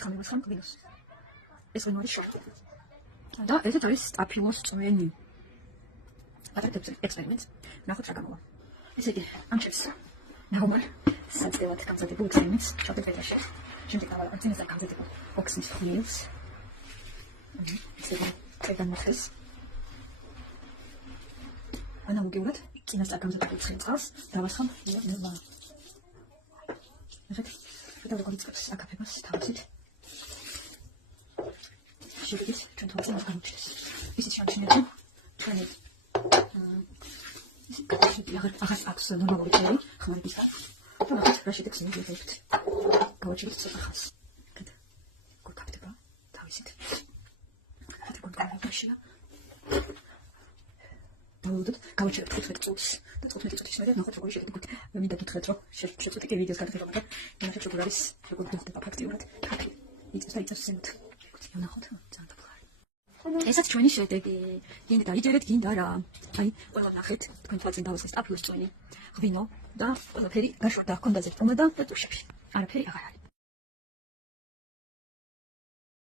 ეხლა მივასხამ ღვინოს. ეს ღვინო არის შორი. და ესეც არის სტაფილოს წვენი. აკეთებ ექსპერიმენტს. ნახოთ რა გამოვა. ესე იგი, ამ ჩემს ნაუმარ საწევად გამზადებულ ექსპერიმენტს ჩავდეთ ვეჯაში. შემდეგ დავალაგებთ ეს გამზადებულ ოქსის ხილს. ესე იგი, გადამოხეს. ანალოგიურად წინასწარ გამზადებულ ხილს დავასხამ ნელა. ესეთი და როგორიც აკაფებას თავისით. შეგვიძლია ჩვენ თვალწინ აღმოჩნდეს. ისიც შანშინებთან ჩვენი აღარ აქვს ნორმალური წერი, ხმარების გარდა. და მაგით რა შედეგს მივიღებთ. გავაჩერეთ ცოტა ხანს. კიდე გქაფდება თავისით. ახლა კონტროლში. დავუდოთ, გავაჩერეთ 15 წუთს და 15 წუთის მერე ნახოთ როგორი შედეგი გვაქვს. მინდა გითხრათ, რომ შეწყვეტი კი ვიდეოს გადაღება, მაგრამ ნახეთ როგორ არის, როგორ გახდება ფაქტიურად. კაფე. იწევს და იწევს ზემოთ. ნახოთ, ძალიან დაბლარი. ესაც ჩვენი შედეგი. გინდა დაიჯერეთ, გინდა რა. აი, ყველა ნახეთ, თქვენ თვალწინ დავასხეს სტაფილოს წვენი, ღვინო და ყველაფერი გაშორდა ქონდაზე ტომა და ტუშები. არაფერი აღარ არის.